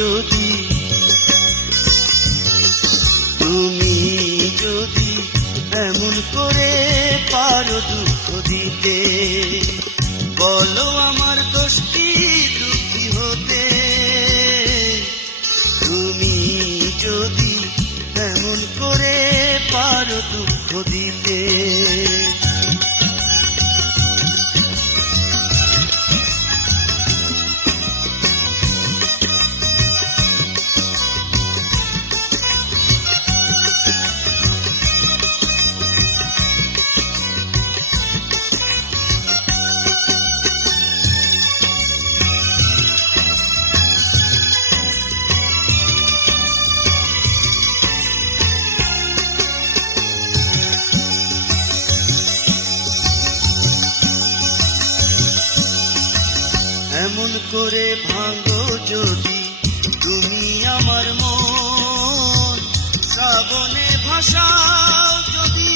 যদি তুমি যদি এমন করে পারো দুঃখ দিতে, বলো আমার দোষ কি দুঃখী হতে। তুমি যদি এমন করে পারো দুঃখ দিতে, এমন করে ভাঙো যদি তুমি আমার মন, শ্রাবণে ভাষাও যদি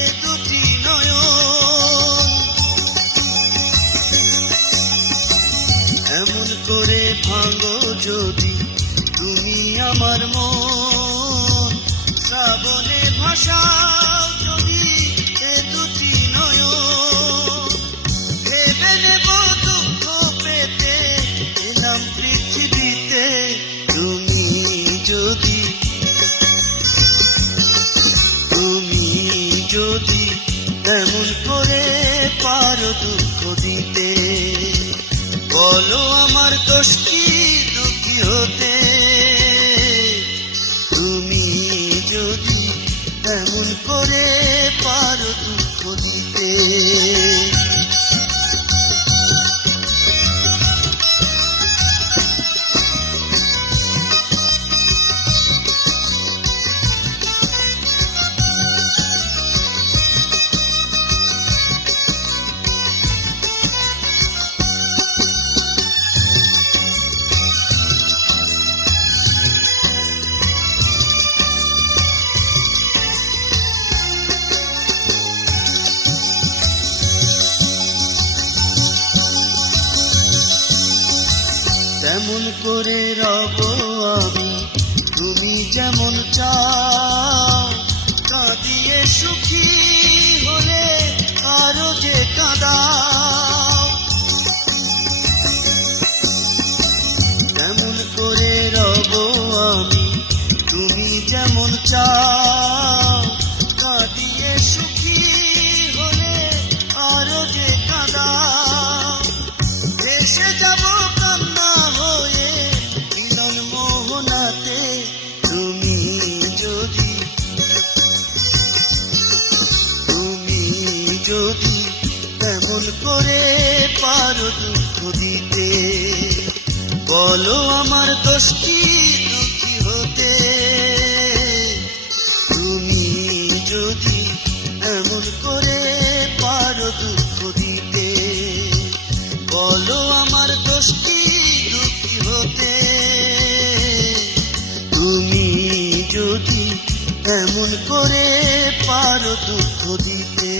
এ দুটি নয়ন। এমন করে ভাঙো যদি তুমি আমার মন, শ্রাবণে ভাষাও যদি এ দুটি নয়ন। ভেবে নেব দুঃখ পেতে এলাম পৃথিবীতে, তুমি যদি এমন করে পারো দুঃখ দিতে, বলো আমার দোষ কি দুঃখী হতে। তুমি যদি এমন করে পারো দুঃখ দিতে, তেমন করে রব আমি তুমি যেমন চাও, কাঁদিয়ে সুখী হলে আরো যে কাঁদাও। তেমন করে রব আমি তুমি যেমন চাও, কাঁদিয়ে সুখী হলে আরো যে কাঁদাও। ভেসে যাব কান্না হয়ে মিলন মোহনাতে, তুমি যদি এমন করে পারো দুঃখ দিতে, বলো আমার দোষ কি দুঃখী হতে। তুমি যদি এমন করে পারো দুঃখ দিতে, বলো আমার দোষ কি দুঃখী হতে। তুমি যদি এমন করে পারো দুঃখ দিতে।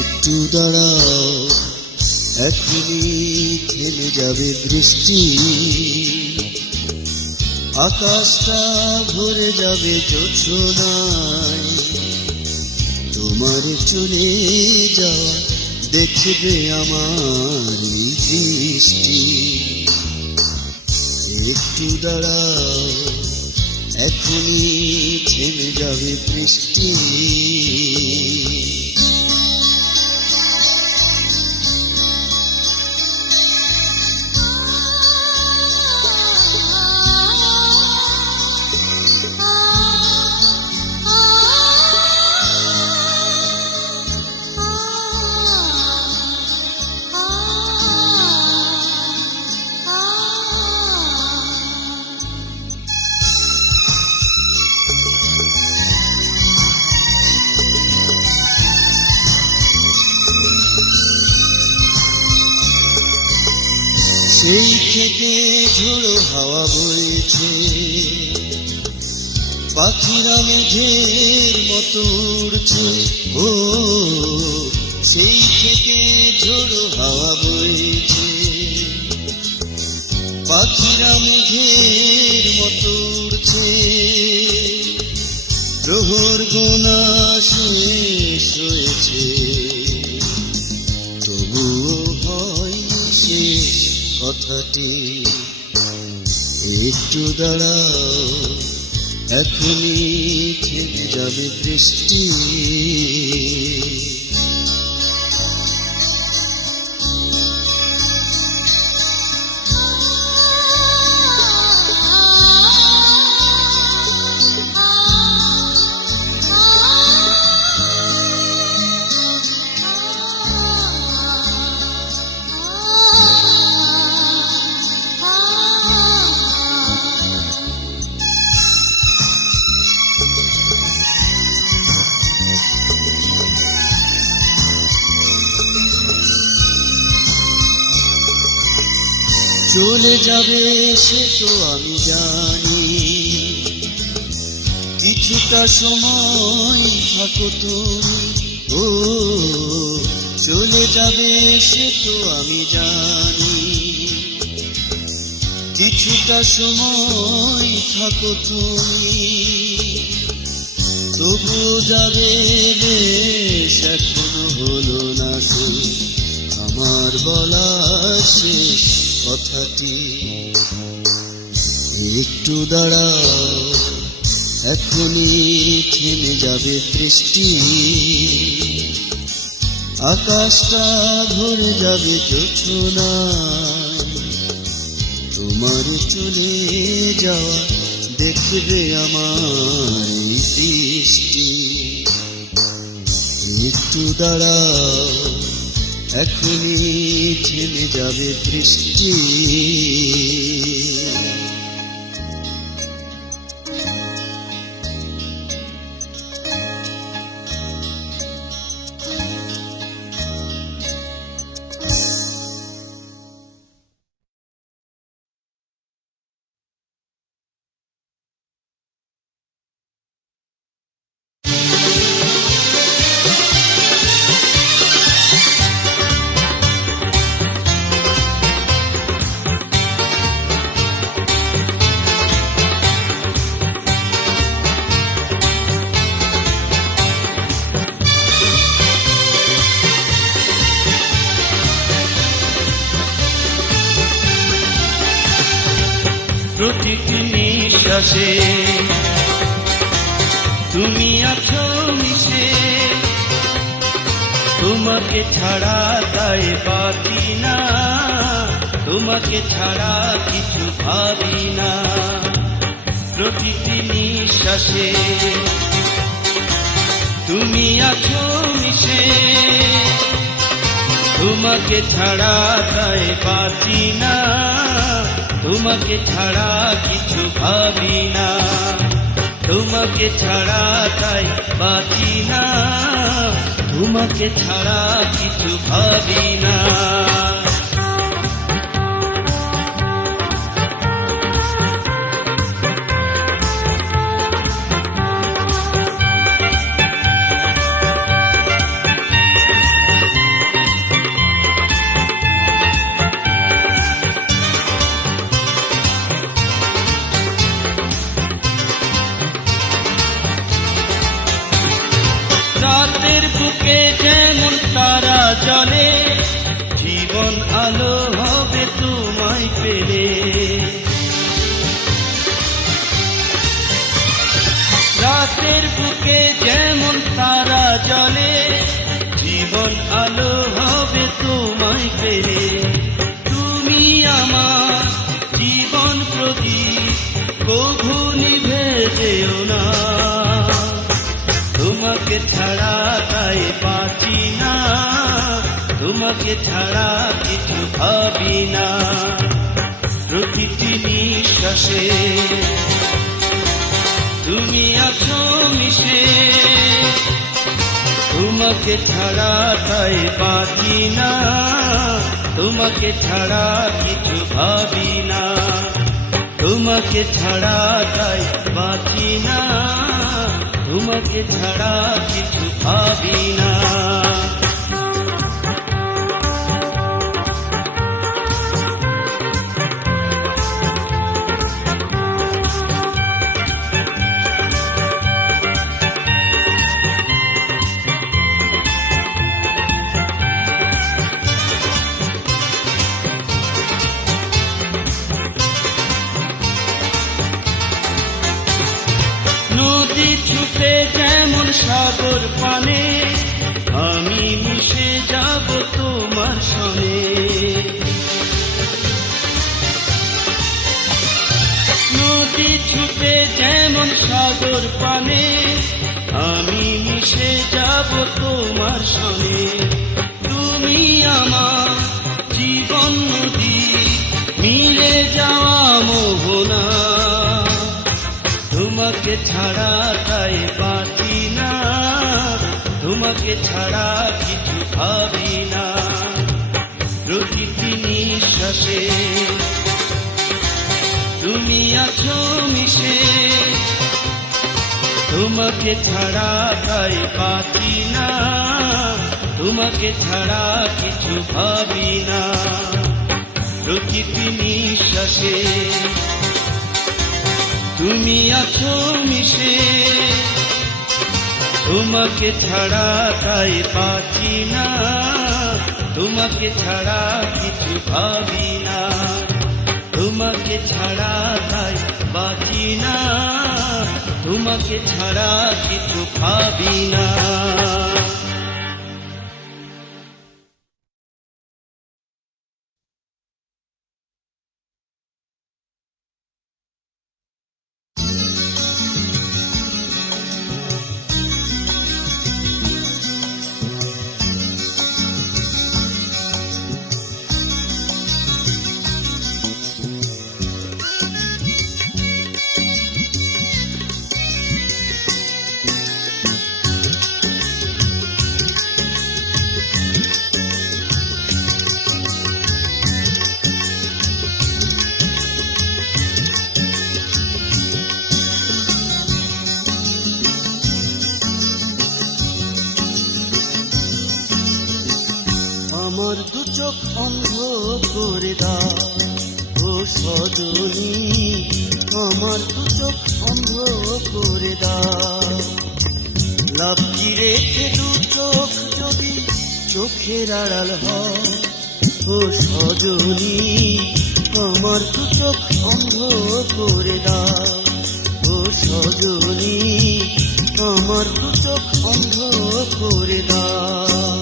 একটু দাঁড়াও, এখনই থেমে যাবে বৃষ্টি, আকাশটা ভরে যাবে জোছনায়। তোমার চলে যাওয়া দেখবে আমার এই দৃষ্টি। একটু দাঁড়াও, এখনই থেমে যাবে বৃষ্টি। থেকে ঝোড়ো হাওয়া বইছে, পাখিরা মেঘের মতো উড়ছে। ও সেই থেকে ঝোড়ো হাওয়া বইছে, পাখিরা মেঘের মতো উড়ছে। প্রহর গোনা শেষ হয়েছে, তবুও হয়নি শেষ কথাটি। একটু দাঁড়াও, এখনই থেমে যাবে বৃষ্টি। চলে যাবে সে তো আমি জানি, কিছুটা সময় থাকো তুমি। ও চলে যাবে সে তো আমি জানি, কিছুটা সময় থাকো তুমি। তবুও যাবে বেশ, এখনো হলো না শেষ আমার বলা শেষ কথাটি। একটু দাঁড়াও, এখনই থেমে যাবে বৃষ্টি। আকাশটা ভরে যাবে জোছনায়, তোমার চলে যাওয়া দেখবে আমার দৃষ্টি। একটু দাঁড়াও, এখনই থেমে যাবে বৃষ্টি। প্রতিটি নিঃশ্বাসে তুমি আছো মিশে, তোমাকে ছাড়া তাই বাঁচি না, তোমাকে ছাড়া কিছু ভাবি না। প্রতিটি নিঃশ্বাসে তুমি আছো মিশে, তোমাকে ছাড়া তাই বাঁচি না, তোমাকে ছাড়া কিছু ভাবি না। তোমাকে ছাড়া তাই বাঁচি না, তোমাকে ছাড়া কিছু ভাবি না। রাতের বুকে যেমন তারা জ্বলে, জীবন আলো হবে তোমায় পেলে। রাতের বুকে যেমন তারা জ্বলে, জীবন আলো হবে তোমায় পেলে। তুমি আমার জীবন প্রদীপ, কভু নিভে যেও না। তোমাকে ছাড়া তাই বাঁচি না, তোমাকে ছাড়া কিছু ভাবি না। প্রতিটি নিঃশ্বাসে তুমি আছো মিশে, তোমাকে ছাড়া তাই বাঁচি না, তোমাকে ছাড়া কিছু ভাবি না, তোমাকে ছাড়া তাই বাঁচি না, তোমাকে ছাড়া কিছু ভাবি না। নদী ছুটে যেমন সাগর পানে, আমি মিশে যাব তোমার সনে। নদী ছুটে যেমন সাগর পানে, আমি মিশে যাব তোমার সনে। তুমি আমার জীবন নদী, মিলে যাওয়া মোহনা, তোমাকে ছাড়া তাই বাঁচি না, তোমাকে ছাড়া কিছু ভাবি না। প্রতিটি নিঃশ্বাসে তুমি আছো মিশে, তোমাকে ছাড়া তাই বাঁচি না, তোমাকে ছাড়া কিছু ভাবি না। প্রতিটি নিঃশ্বাসে তুমি আছো মিশে, তোমাকে ছাড়া তাই বাঁচি না, তোমাকে ছাড়া কিছু ভাবি না, তোমাকে ছাড়া তাই বাঁচি না, তোমাকে ছাড়া কিছু ভাবি না। আমার দু চোখ অন্ধ করে দাও ও সজনী, আমার দু চোখ অন্ধ করে দাও। লাভি রেখে দু চোখ যদি চোখের আড়াল হয় ও সজনী, আমার দু চোখ অন্ধ করে দাও ও সজনী, আমার দু চোখ অন্ধ করে দাও।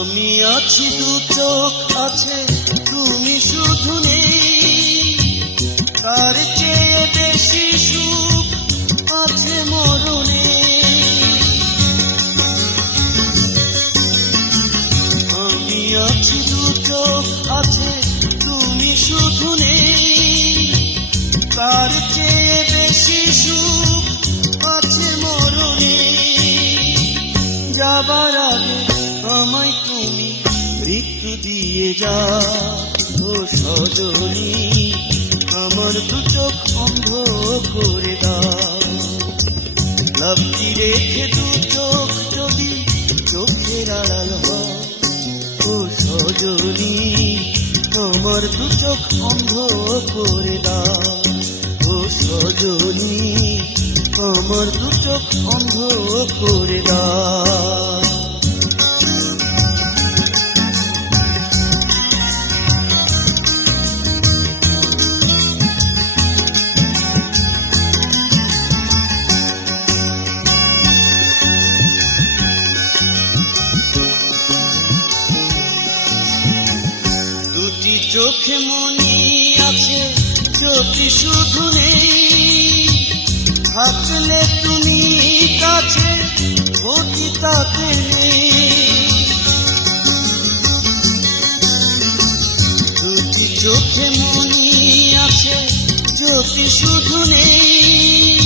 আমি আছি দু চোখ আছে, তুমি শুধু নেই, তার চেয়ে বেশি সুখ আছে মরণে। আমি আছি দু চোখ আছে, তুমি শুধু নেই, তার চেয়ে বেশি সুখ আছে মরণে। যাবার আগে আমায় তুমি মৃত্যু দিয়ে যাও ও সজনী, আমার দু চোখ অন্ধ করে দাও। লাভি রেখে দু চোখ যদি চোখের আড়াল হয় ও সজনী, আমার দু চোখ অন্ধ করে দাও ও সজনী, আমার দু চোখ অন্ধ করে দাও। চোখে মনি আছে জ্যোতি শুধু নেই, থাকলে তুমি কাছে ক্ষতি তাতে নেই। দুটি চোখে মনি আছে জ্যোতি শুধু নেই,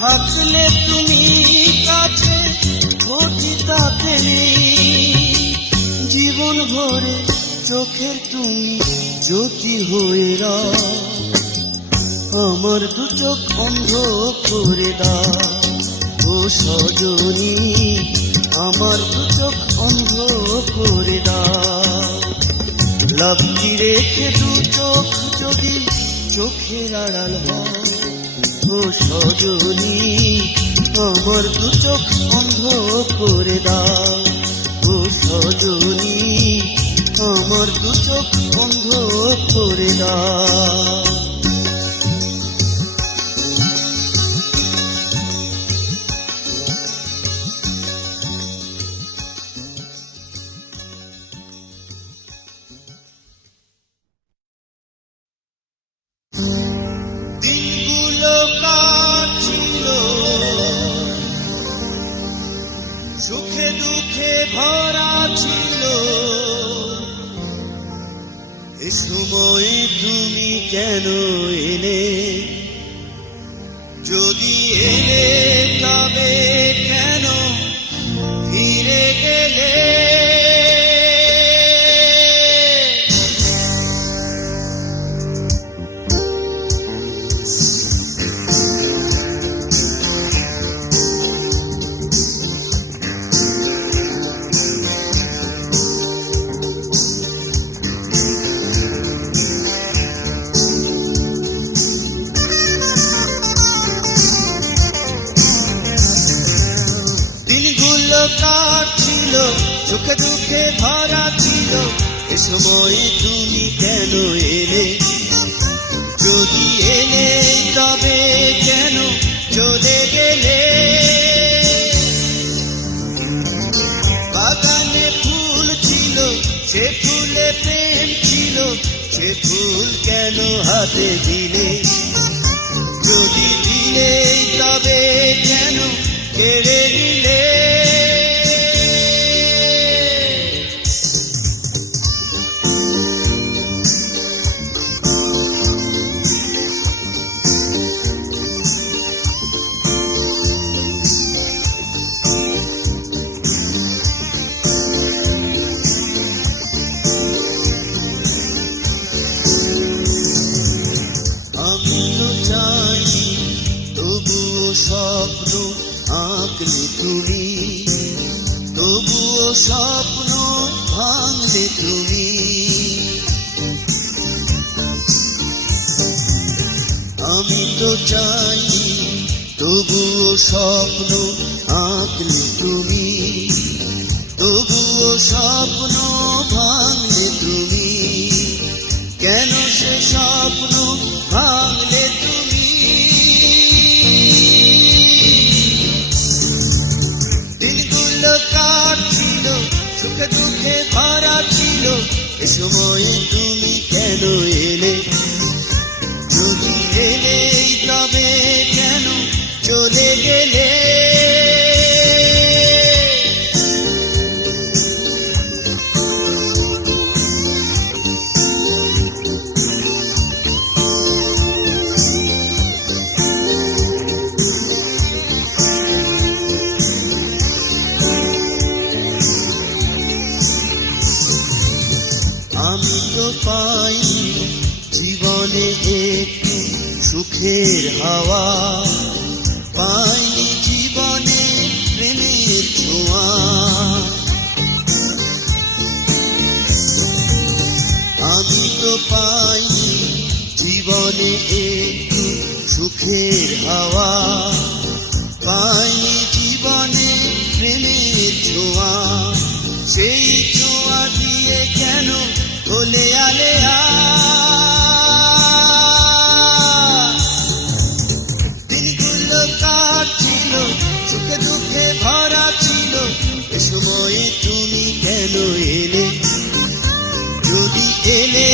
থাকলে তুমি কাছে ক্ষতি তাতে নেই। জীবন ভরে চোখের তুমি জ্যোতি হয়ে রাও, আমার দু চোখ অন্ধ করে দাও। ও সজনী আমার দু চোখ অন্ধ করে দাও। লাভি রেখে দু চোখ যদি চোখের আড়াল হয়, ও সজনী আমার দু চোখ অন্ধ করে দাও। ও সজনী আমার দু চোখ বন্ধ করে দাও। দিনগুলো কাটছিল সুখে দুঃখে ভরা ছিল, এ সময়ে তুমি কেন এলে? যদি এলে তবে কেন ফিরে গেলে? কাটছিল সুখে দুঃখে ভরা ছিল, এ সময়ে তুমি কেন এলে? যদি এলে তবে কেন চলে গেলে? বাগানে ফুল ছিল সে ফুলে প্রেম ছিল, সে ফুল কেন হাতে দিলে? যদি দিলে তবে কেন কেড়ে নিলে? স্বপ্ন আঁকলে তুমি, তবুও স্বপ্ন ভাঙলে তুমি। আমি তো চাইনি তবুও স্বপ্ন আঁকলে তুমি, তবুও স্বপ্ন ভাঙলে তুমি। কেন সে স্বপ্ন ভাঙলে তুমি? কাটছিল সুখে দুঃখে ভরা ছিল, এ সময়ে তুমি কেন এলে? যদি এলে তবে কেন চলে গেলে? আমি তো পাইনি জীবনে একটু সুখের হাওয়া, পাইনি জীবনে প্রেমের ছোঁয়া। আমি তো পাইনি জীবনে একটু সুখের হাওয়া, পাইনি জীবনে প্রেমের ছোঁয়া। সেই ছোঁয়া দিয়ে কেন বলে আলে দিনগুলো কাটছিল সুখে দুঃখে ভরা ছিল, এ সময়ে তুমি কেন এলে? যদি এলে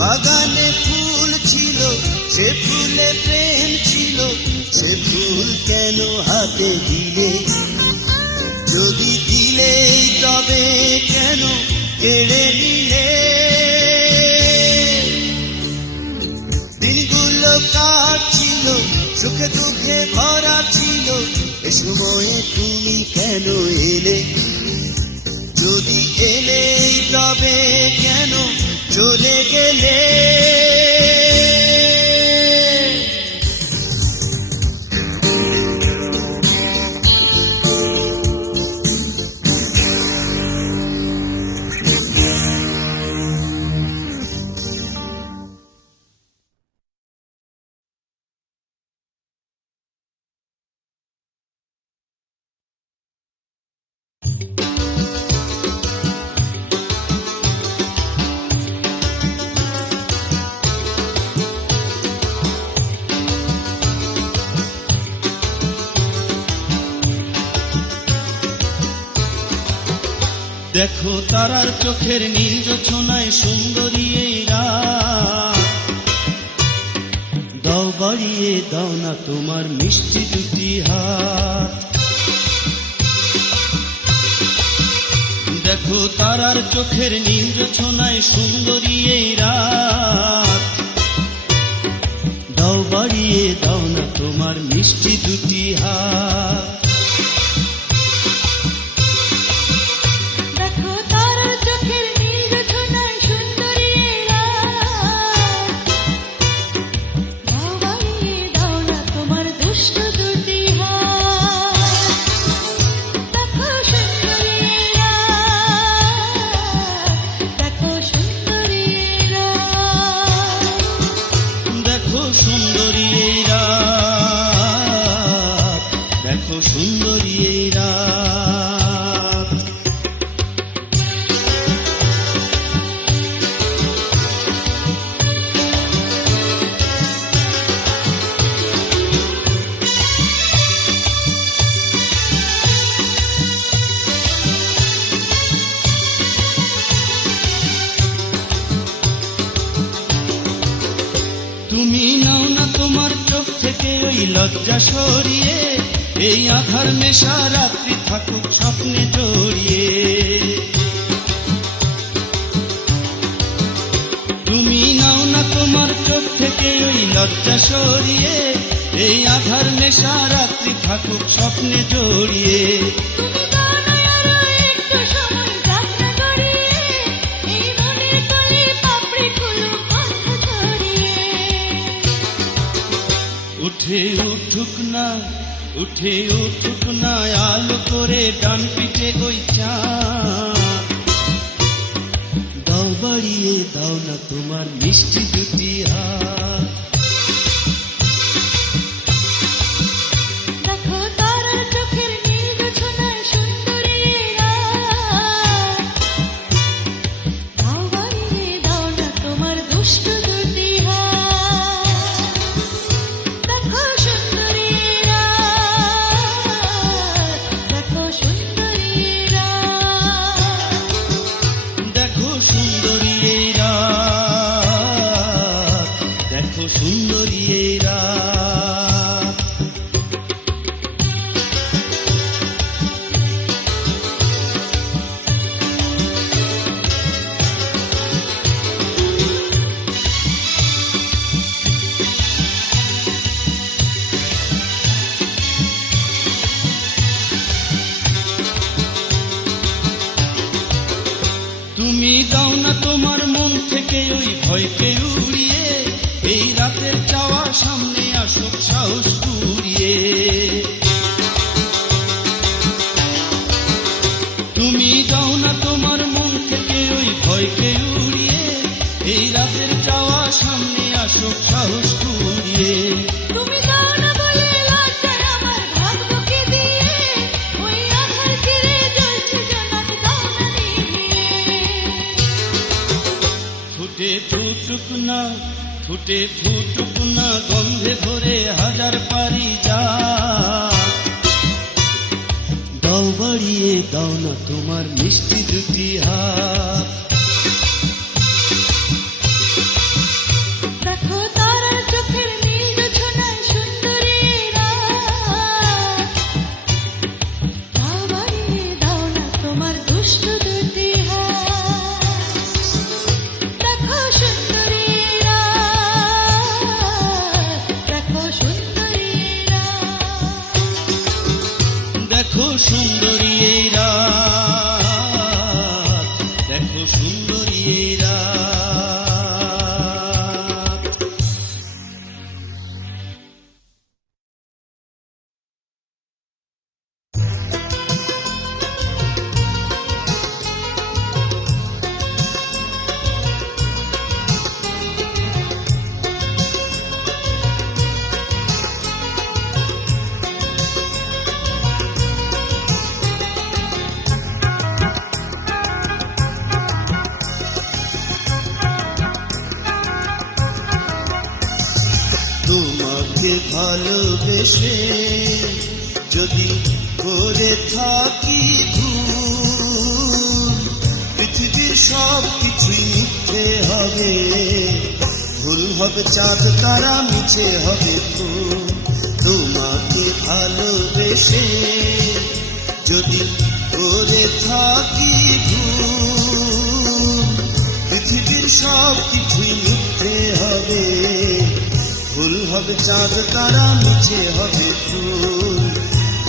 বাগানে ফুল ছিল, সে ফুলে প্রেম ছিল, সে ফুল কেন হাতে দিলে? যদি দিলেই তবে কেন কেড়ে নিলে? দিনগুলো কাটছিল, সুখে দুঃখে ভরা ছিল, এ সময়ে তুমি কেন এলে? যদি এলেই তবে কেন চলে গেলে? দেখো তারার চোখের নীল জোছনায় সুন্দরী এই রাত, দাও বাড়িয়ে দাও না তোমার মিষ্টি দুটি হাত। দেখো তারার চোখের নীল জোছনায় সুন্দরী এই রাত, দাও বাড়িয়ে দাও না তোমার মিষ্টি দুটি হাত। সুন্দরী এই রাত, তুমি নাও না তোমার চোখ থেকে ওই লজ্জা সরিয়ে, এই আধার নেশা রাত্রি থাকুক স্বপ্নে জড়িয়ে। তুমি নাও না তোমার চোখ থেকে ওই লজ্জা সরিয়ে, এই আধার নেশা রাত্রি থাকুক স্বপ্নে জড়িয়ে। উঠে উঠুক না, উঠে উঠুক না আলো করে ডান পিঠে ওই চাঁদ, দাও বাড়িয়ে দাও না তোমার মিষ্টি দুটি হাত। দেখো তারার চোখের নীল জোছনায় সুন্দরী রাত, দাও বাড়িয়ে দাও না তোমার দুষ্ট দুটি হাত। দেখো সুন্দরী রাত, দেখো সুন্দরী রাত, দেখো সুন্দরী এই রাত, দেখো সুন্দরী এই রাত। তুমি দাও না তোমার মন থেকে ওই ভয়কে উড়িয়ে, এই রাতের চাওয়া সামনে আসুক সাহস কুড়িয়ে। তুমি দাও না তোমার মন থেকে ওই ভয়কে উড়িয়ে, এই রাতের চাওয়া সামনে আসুক সাহস কুড়িয়ে। তুমি দাও না বলে লজ্জায় আমার ভাগ্যকে দিয়ে, ওই আধার ঘিরে জ্বলছে জোনাক, দাও না নিভিয়ে। ফুটে ফুটুক না, ফুটে ফুটুক না গন্ধে ভরে হাজার পারি যা, দাও বাড়িয়ে দাও না তোমার মিষ্টি দুটি হাত। সুন্দরী এই রাত, দেখো সুন্দরী এই রাত। তোমাকে ভালোবেসে যদি করে থাকি ভুল, পৃথিবীর সব কিছুই মিথ্যে হবে, ভুল হবে চাঁদ তারা মিছে হবে ফুল। তোমাকে ভালোবেসে যদি করে থাকি ভুল, পৃথিবীর সব কিছুই মিথ্যে হবে, ভুল হবে চাঁদ তারা মিছে হবে ফুল,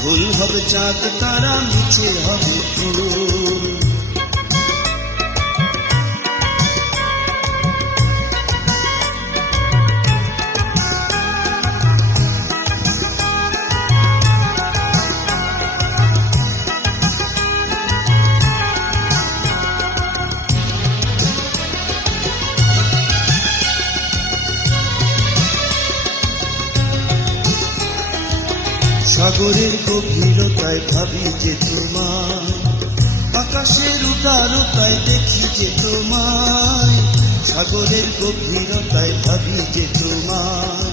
ভুল হবে চাঁদ তারা মিছে হবে ফুল। সাগরের গভীরতায় ভাবি যে তোমায়, আকাশের উদারতায় দেখি যে তোমায়, সাগরের গভীরতায় ভাবি যে তোমায়,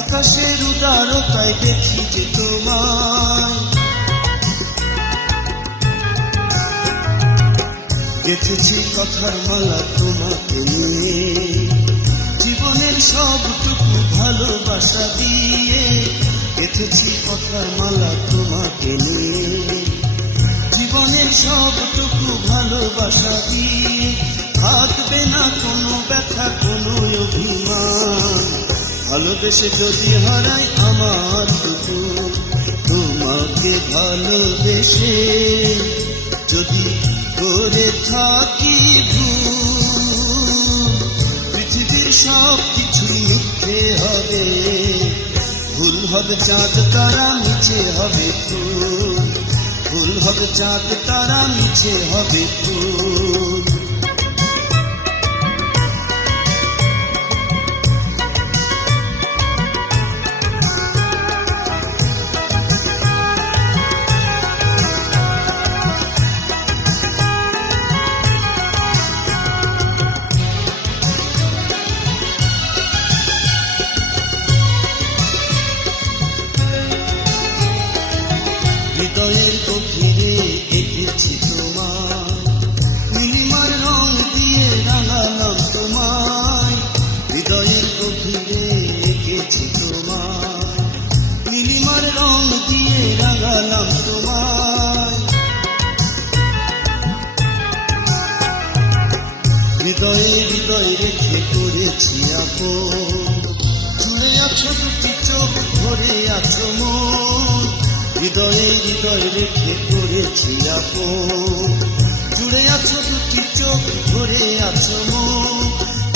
আকাশের উদারতায় দেখি যে তোমায়। গেঁথেছি কথার মালা তোমাকে নিয়ে, জীবনের সবটুকু ভালোবাসা দিয়ে, গেঁথেছি কথার মালা তোমাকে নিয়ে, জীবনের সবটুকু ভালোবাসা দিয়ে। থাকবে না কোনো ব্যথা কোনো অভিমান, ভালোবেসে যদি হারাই আমার টুকু। তোমাকে ভালোবেসে যদি করে থাকি ভুল, পৃথিবীর সব কিছুই মিথ্যে হবে, ভুল হবে চাঁদ তারা মিছে হবে ফুল, ভুল হবে চাঁদ তারা মিছে হবে ফুল। হৃদয়ের গভীরে এঁকেছি তোমায়, নীলিমার রং দিয়ে রাঙালাম তোমায়, হৃদয়ের গভীরে এঁকেছি তোমায়, নীলিমার রং দিয়ে রাঙালাম তোমায়। হৃদয়ে হৃদয় রেখে করেছি আপন, জুড়ে আছো দুটি চোখ ভরে আছো মন, হৃদয়ে হৃদয় রেখে করেছি আপন, জুড়ে আছো দুটি চোখ ভরে আছো মন।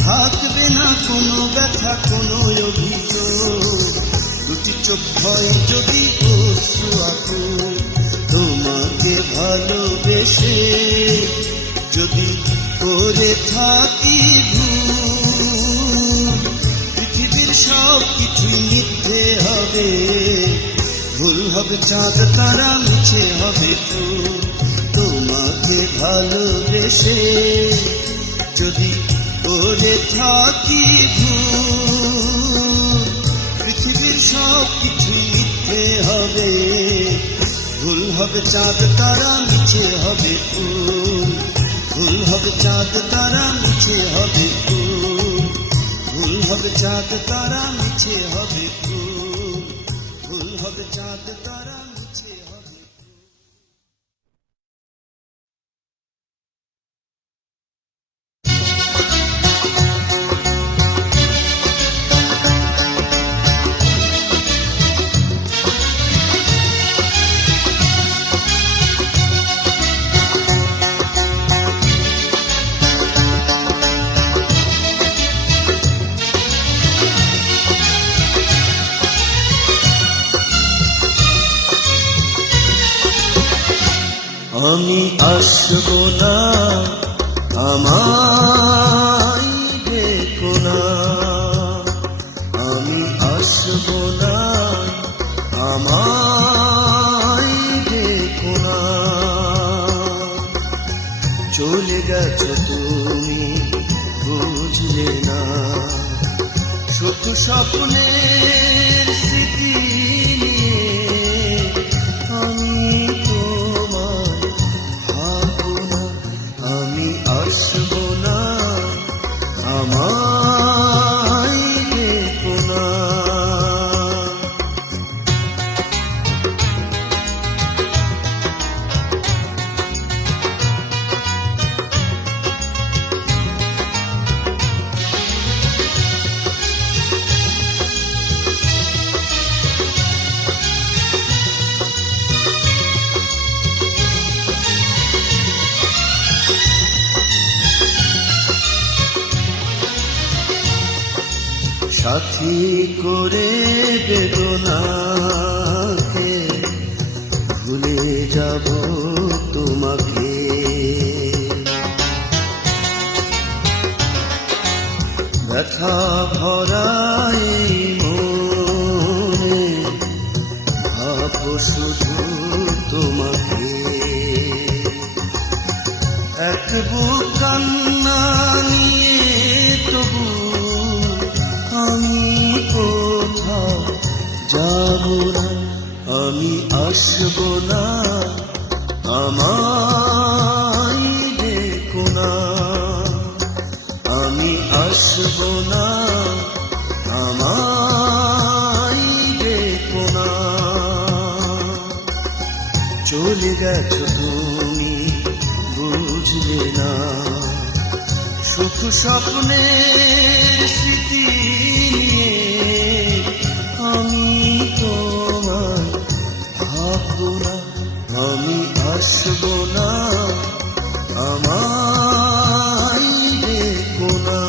থাকবে না কোনো ব্যথা কোনো অভিযোগ, দুটি চোখ ভয় যদি অশ্রু আকুল। তোমাকে ভালোবেসে যদি করে থাকি ভুল, পৃথিবীর সব কিছুই মিথ্যে হবে, ভুল হবে চাঁদ তারা মিছে হবে ফুল। তোমাকে ভালোবেসে যদি করে থাকি ভুল, পৃথিবীর সব কিছু মিথ্যে হবে, ভুল হবে চাঁদ তারা মিছে হবে ফুল, ভুল হবে চাঁদ তারা মিছে হবে ফুল, ভুল হবে চাঁদ তারা মিছে হবে ফুল, ভুল হবে চাঁদ তারা মিছে হবে। আসবো না, আমায় ডেকো না, আমি আসবো না, আমায় ডেকো না। চলে গেছো তুমি, বুঝলে না, সুখ স্বপ্নের স্মৃতি নিয়ে আমি তোমায় ভাবো না, আমি আসবো না, আমায় ডেকো না। সাথী করে বেদনাকে ভুলে যাব তোমাকে, ব্যথা ভরাই মনে ভাবো শুধু তোমাকে। এক বুক কান্না নিয়ে তবু আমি কোথাও যাব না, আমি আসবো না, আমায় ডেকো না, আমি আসবো না, আমায় ডেকো না। চলে গেছো তুমি, বুঝলে না, সুখ স্বপ্নের স্মৃতি নিয়ে আমি তোমায় ভাবো না, আমি আসবো না, আমায় ডেকো না।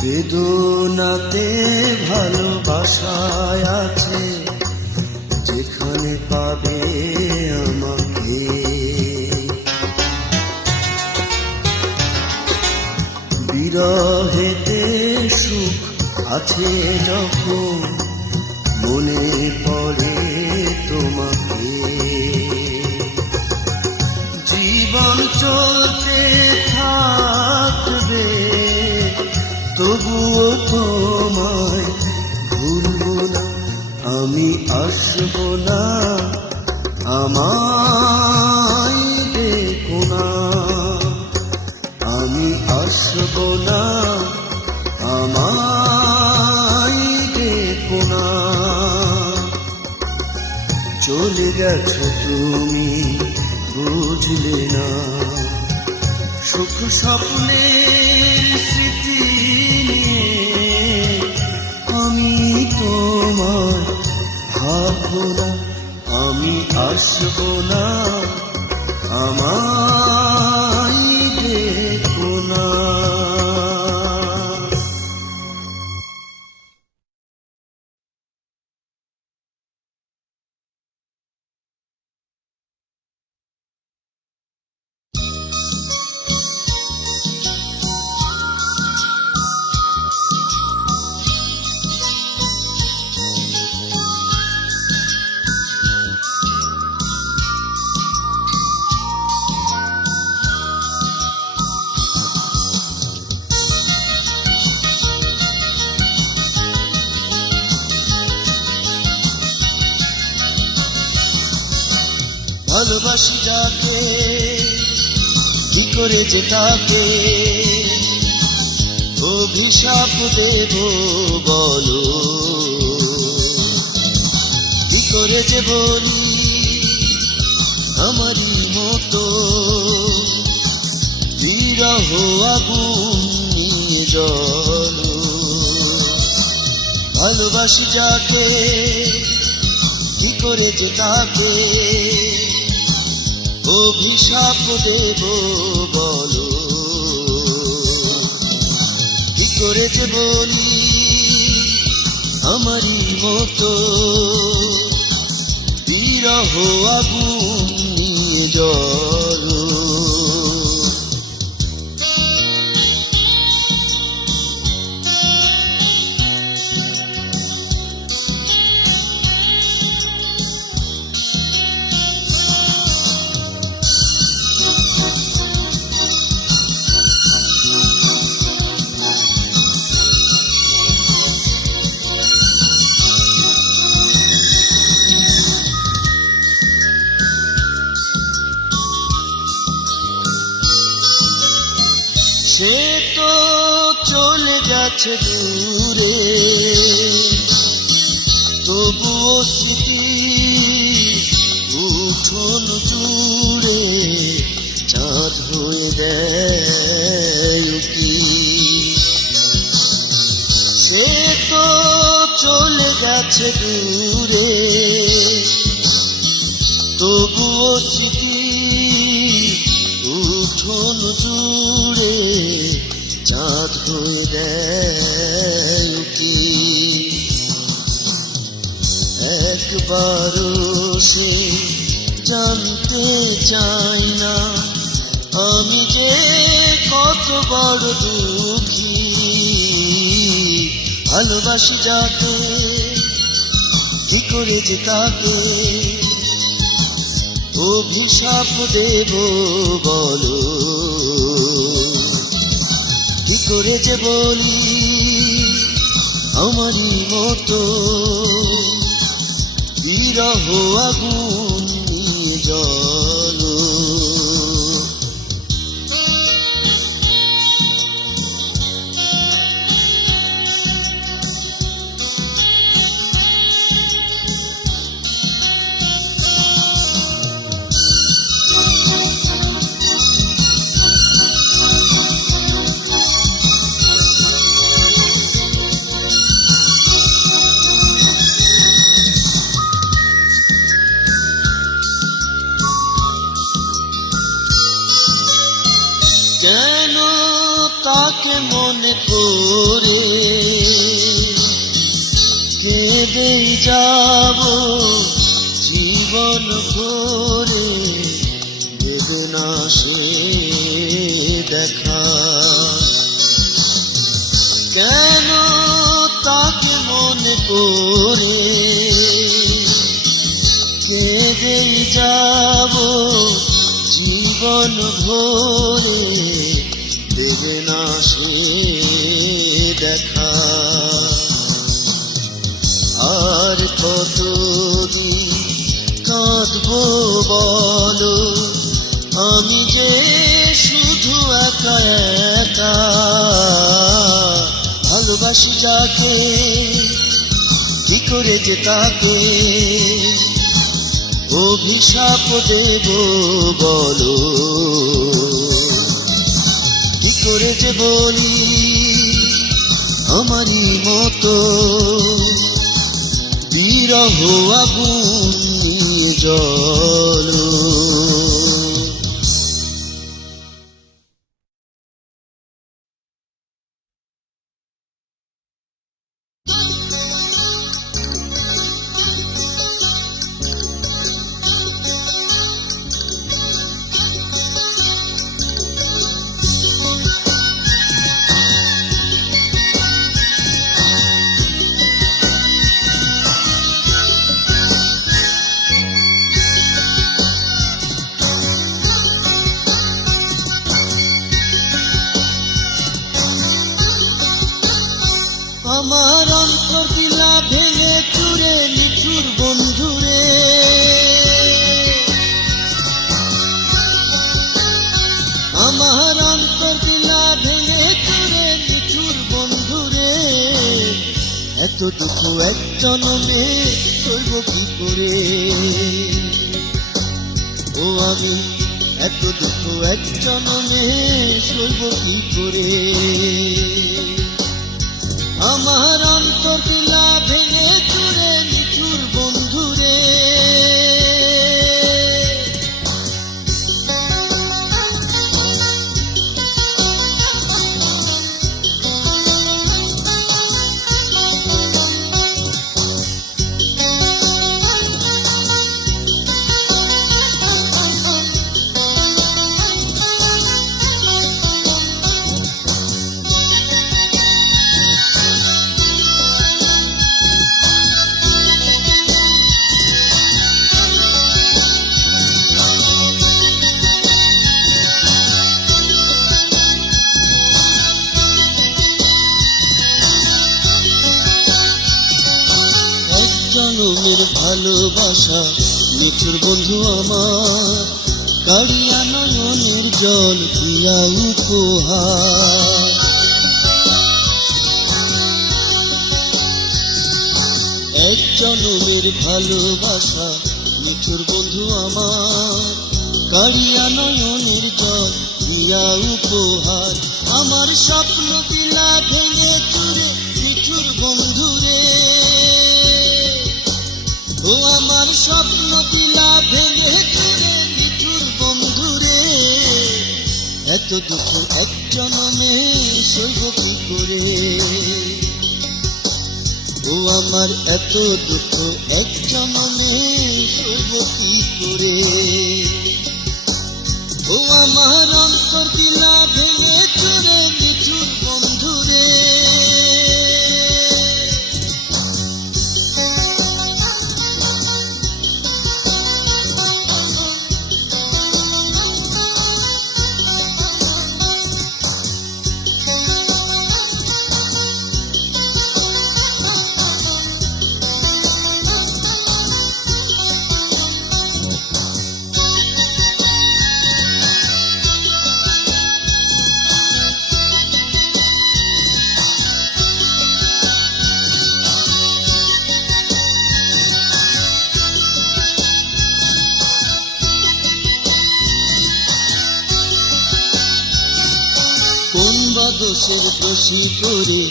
বেদনাতে ভালোবাসায় আছে, যেখানে পাবে আমাকে। বিরহেতে সুখ আছে যখন, মনে পড়ে তোমাকে। জীবন চলতে থাকবে, তবুও তোমায় ভুলবো না, আমি আসবো না, আমায় ডেকো না, আমি আসবো না, আমায় ডেকো না। চলে গেছো তুমি, বুঝলে না, সুখ স্বপ্নের স্মৃতি নিয়ে আমি তোমায় ভাবো না, আমি আসবো না, আমায় ডেকো না। ভালোবাসি যাকে, কি করে যে তাকে অভিশাপ দেব বলো, কি করে যে বলি আমারই মতো বিরহ আগুন নিয়ে জ্বলো। ভালোবাসি যাকে কি করে যে তাকে অভিশাপ দেব বলো। কি করে যে বলি আমারই মতো বিরহ আগুন নিয়ে জ্বলো। সে তো চলে গেছে দূরে, তবুও স্মৃতি উঠোন জুড়ে চাঁদ হয়ে দেয় উকি। সে তো চলে গেছে দূরে, তবুও স্মৃতি উঠোন জুড়ে চাঁদ হয়ে দেয় উকি। একবারও সে জানতে চাই না আমি যে কত বড় দুঃখী। ভালোবাসি যাকে কি করে যে তাকে অভিশাপ দেব বলো। কি করে যে বলি আমারই মতো বিরহ আগুন নিয়ে জ্বলো। কেন তাকে মনে করে কেঁদেই যাব জীবন ভরে, দেবে না সে দেখা। কেন তাকে মনে করে কেঁদেই যাব জীবন ভরে, দেবে না সে দেখা। আর কতদিন কাঁদবো বলো আমি যে শুধু একা একা। ভালোবাসি যাকে কি করে যে তাকে অভিশাপ দেব বলো। কি করে যে বলি আমারই মতো বিরহ আগুন নিয়ে জ্বলো। আমার অন্তর দিলা ভেঙে চুরে নিঠুর বন্ধুরে। আমার অন্তর দিলা ভেঙে চুরে নিঠুর বন্ধুরে। এত দুঃখ এক জনমে করব কি করে। ও আমি এত দুঃখ এক জনমে সইব কি করে। আমার অন্তর দিলা ভেঙে চুরে নিঠুর বন্ধুরে। জনমের ভালোবাসা নিঠুর বন্ধু আমার, কাড়িয়া নয়নের জল দিয়া উপহার। এক জনমের ভালোবাসা নিঠুর বন্ধু আমার, কাড়িয়া নয়নের জল দিয়া উপহার। আমার স্বপ্ন দিলা ভেঙে চুরে নিঠুর বন্ধুরে। ও আমার স্বপ্ন দিলা ভেঙে চুরে নিঠুর বন্ধুরে। এত দুঃখ এক জনমে সইব কি করে। ও আমার এত দুঃখ এক জনমে সইব কি করে। ও আমার অন্তর দিলা ভেঙে চুরে নিঠুর বন্ধুরে। কোন বা দোষের দোষী করে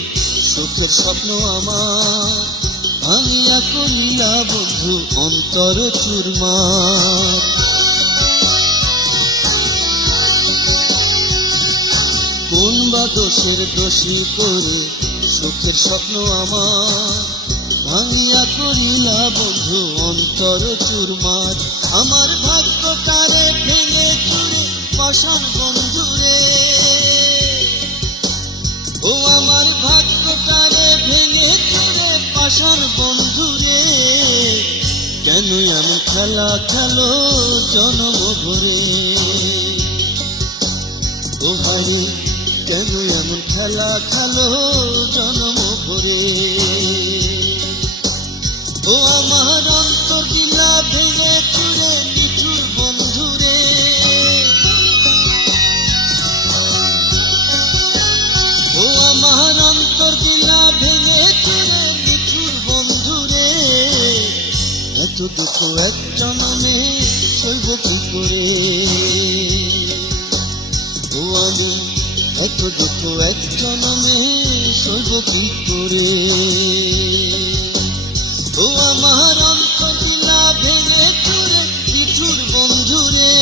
সুখের স্বপ্ন আমার ভাঙিয়া করিলা বন্ধু অন্তর চুরমার। কোন বা দোষের দোষী করে সুখের স্বপ্ন আমার ভাঙিয়া করিলা বন্ধু অন্তর চুরমার। আমার ভাগ্যটারে ভেঙে চুরে পাষাণ বন্ধুরে। ও আমার ভাগ্যটারে ভেঙে চুরে পাষাণ বন্ধুরে। কেন এমন খেলা খেলো জনম ভরে। ও ভাই কেন এমন খেলা খেলো জনম ভরে। ও আমার অন্তর দিলা ভেঙে চুরে নিঠুর বন্ধুরে। ও আমার অন্তর দিলা ভেঙে চুরে নিঠুর বন্ধুরে। এত দুঃখ এক জনমে সইব কি করে। ও আমি এত দুঃখ এক জনমে সইব কি করে। ও আমার অন্তর দিলা ভেঙে চুরে নিঠুর বন্ধুরে।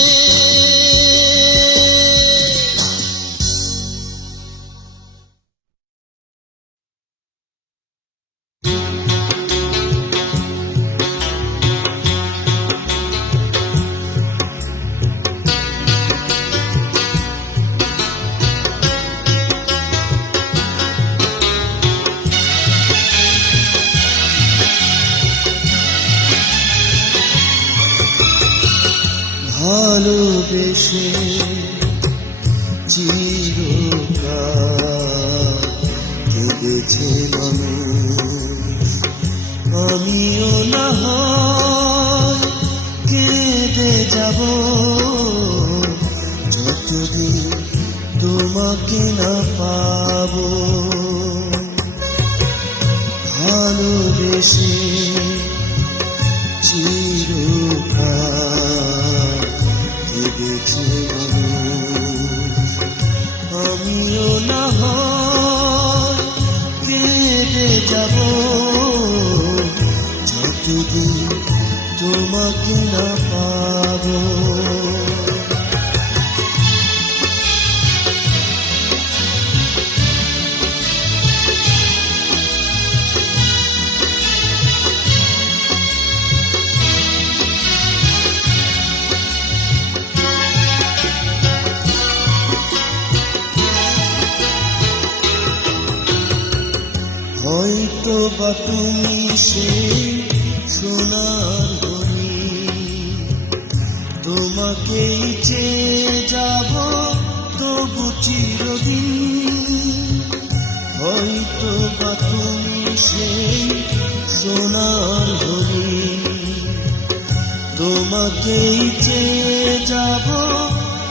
ভালোবেসে চিরকাল কেঁদেছে মানুষ, আমিও না হয় কেঁদে যাব যতদিন তোমাকে না পাবো। ভালোবেসে চিরকাল কেঁদেছে কেঁদে যাব যতদিন তোমাকে না পাবো। হয়তো বা তুমি সেই সোনার হরিণ, তোমাকেই চেয়ে যাব তবু চিরদিন। হয়তো বা তুমি সেই সোনার হরিণ, তোমাকেই চেয়ে যাব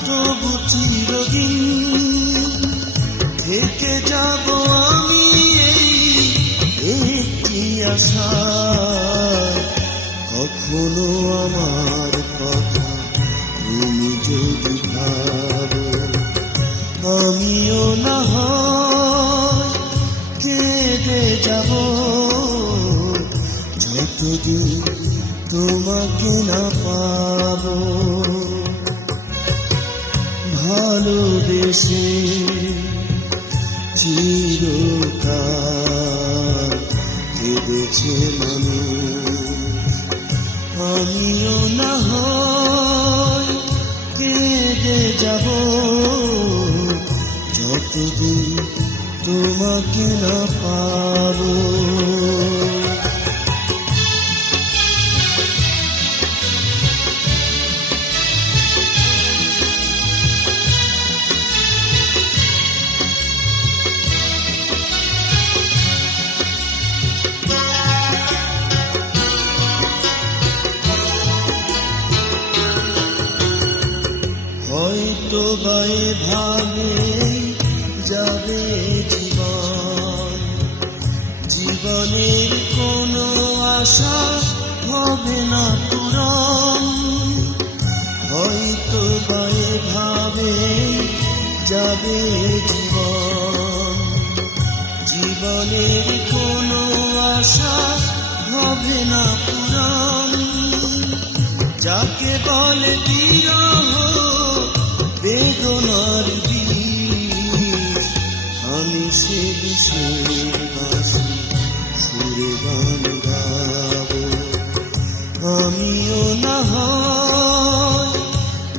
তবু চিরদিন। থেকে যাব আমি একটি আশা, কখনো আমার কথা তুমি যদি ভাবো, আমিও না হয় কেঁদে যাব যতদিন তোমাকে না পাবো। ভালোবেসে চিরকাল কেঁদেছে মানুষ, আমিও না হয় কেঁদে যাব যতদিন তোমাকে না পাবো। হয়তো বা এভাবে যাবে জীবন, জীবনের কোনো আশা হবে না পূরণ। হয়তো বা এভাবে যাবে জীবন, জীবনের কোনো আশা হবে না পূরণ। যাকে বলে বিরহ বেদনার বিষ, আমি সে বিষের বাঁশি সুরে গান গাবো। আমিও না হয়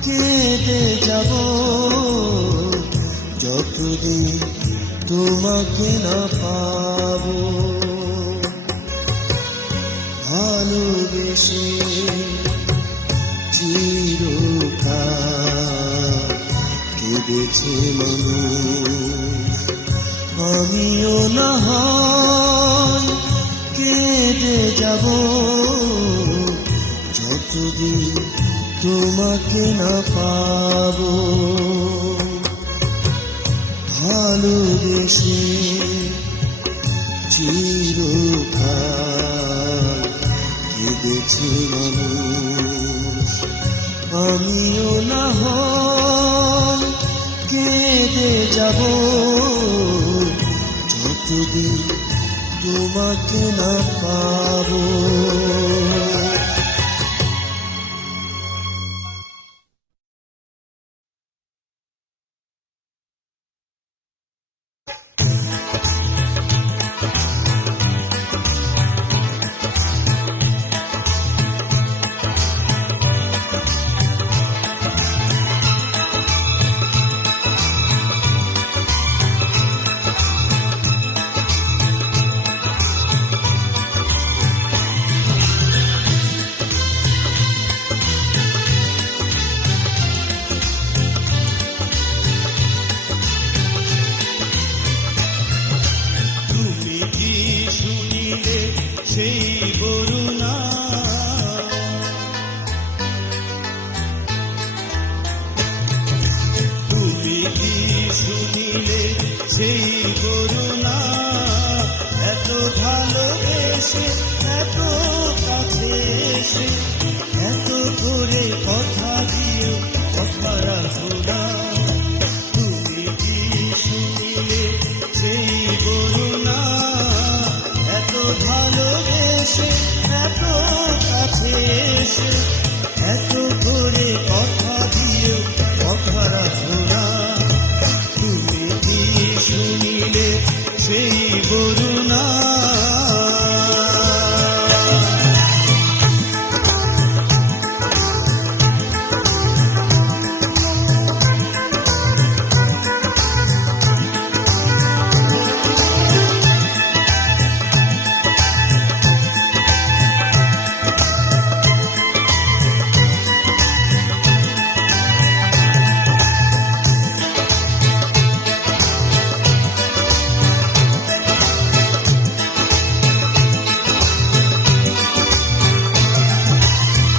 কেঁদে যাব যতদিন তোমাকে না পাবো। ভালোবেসে চিরকাল কেঁদেছে মানুষ, আমিও না হয় কেঁদে যাব যতদিন তোমাকে না পাবো। ভালোবেসে চিরকাল কেঁদেছে মানুষ, আমিও না হয় কেঁদে যাব যতদিন তোমাকে না পাবো। এসে এত কাছে এসে এত করে কথা দিয়ে কথা রাখো না। তুমি কি শুনিলে সেই বরুণা?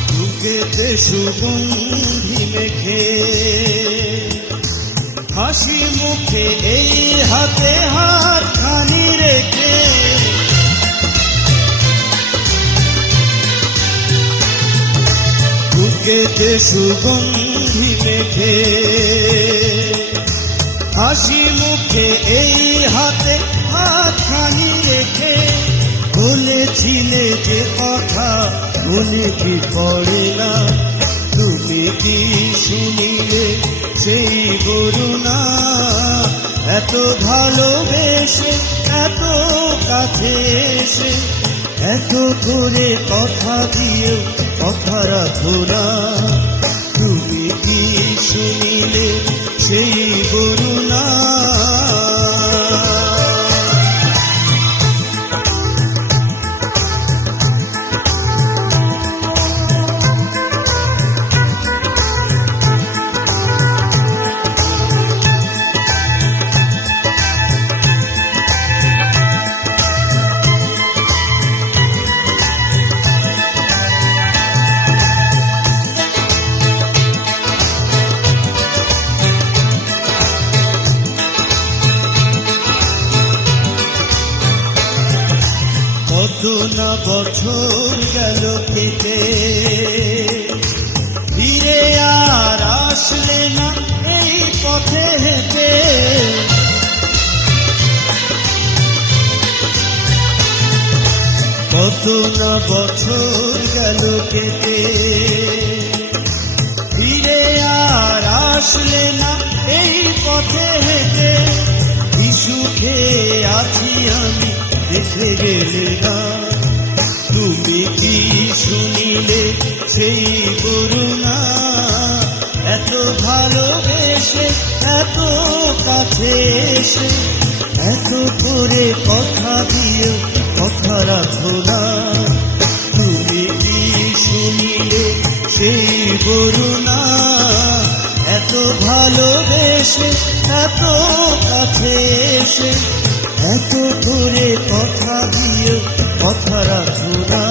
বুকেতে সুগন্ধি মেখে হাসি মুখে এই হাতে হাত খানি রেখে বুকেতে সুগন্ধি মেখে হাসি মুখে এই হাতে হাত খানি রেখে বলেছিলে যে কথা মনে কি পড়ে না? তুমি কি শুনিলে সেই বরুণা? এত ভালোবেসে এত কাছে এসে এত করে কথা দিয়ে কথা রাখো না। তুমি কি শুনিলে সেই বরুণা? কত না বছর গেল কেটে ফিরে আর আসলে না এই পথে হেঁটে। কত না বছর গেল কেটে ফিরে আর আসলে না এই পথে হেঁটে। কি সুখে আছি আমি দেখে গেলে না। তুমি কি শুনিলে সেই বরুণা? এত ভালোবেসে এত কাছে এসে এত করে কথা দিয়ে কথা রাখো না। তুমি কি শুনিলে সেই বরুণা? এত ভালোবেসে এত কাছে এসে এত করে কথা দিয়ে কথা রাখো না।